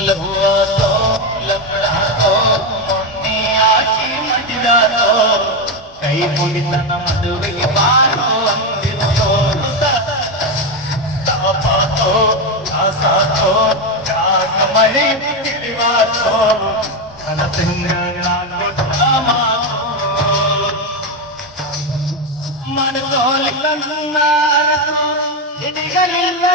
लभुआ तो लपड़ा तो मोनी आखी मजदा तो कई पुनित न मधुवी पानो दिन तो तापा तो आसा तो जाग मही दिलवा तो खनतिंगा नागो तामा तो मन तो लिलंगा रतो इदिगा लिलंगा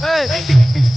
Hey!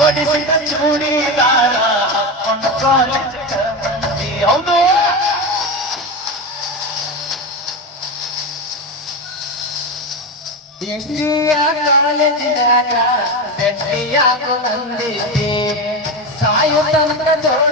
ಕೊಡಿಸಿದ ಚೂಡಿದಾರ ಹಾಕೊಂಡು ಕಾಲೇಜ್ ಬಂದಿ ಹೌದು ಎಸ್ಟಿಯ ಕಾಲೇಜಿನಾಗ ಬೆಟ್ಟಿಯಾಗು ನಂದಿದ್ದೆ ಸಾಯು ತಂದ ಜೋಡ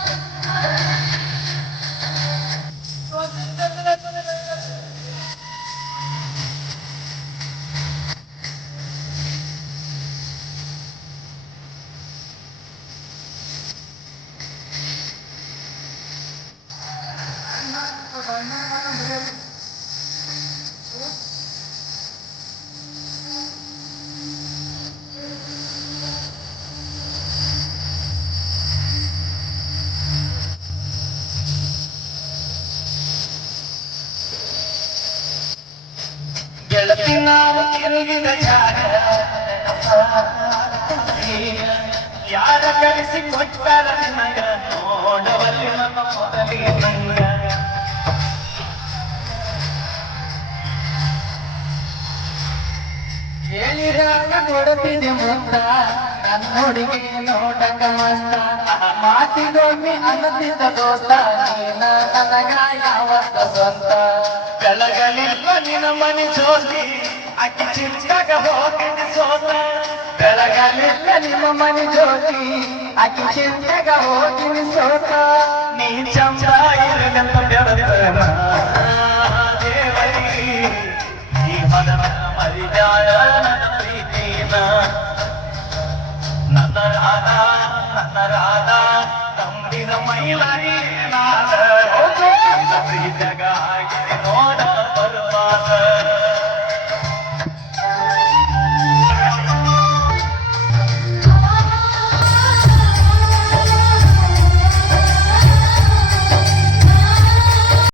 ಯಾರ ಕರೆಸಿ ಕೊಟ್ಟಾರ ನಿನಗ ನೋಡವಲ್ಲಿ ನಮ್ಮ ಮುಂದ ನನ್ನೊಡಿಗೆ ನೋಡಕ ಮಸ್ತ ಮಾತಿಗೊಮ್ಮೆ ಅನ್ನದಿದ್ದ ದೋಸ್ತ ಸ್ವಂತ ಬೆಳಗಲಿಲ್ಲ ನಿನ್ನ ಮನೆ ಜ್ಯೋತಿ ಅಕ್ಕಿ ಚಿಂತಕ ಹೋಗಿದ್ದ ಸೋತ ಬೆಳಗಲಿಲ್ಲ ನಿಮ್ಮ ಮನೆ ಜ್ಯೋತಿ ಅಕ್ಕಿ ಚಿಂತಕ ಹೋಗಿನ ಸೋತ ನೀ ಚಂದ ಇರಲೆಂತ ಬೆಳತನ ದೇವರಿ ನೀ ಮದನ ಮರಿದಾಳ ನನ್ನ ಪ್ರೀತಿನ ನನ್ನ ರಾಧಾ ನನ್ನ ರಾಧಾ ತಂಬಿನ ಮೈಲರಿ ನಾದ ಪ್ರೀತಗಾಗಿದೆ ನೋಡ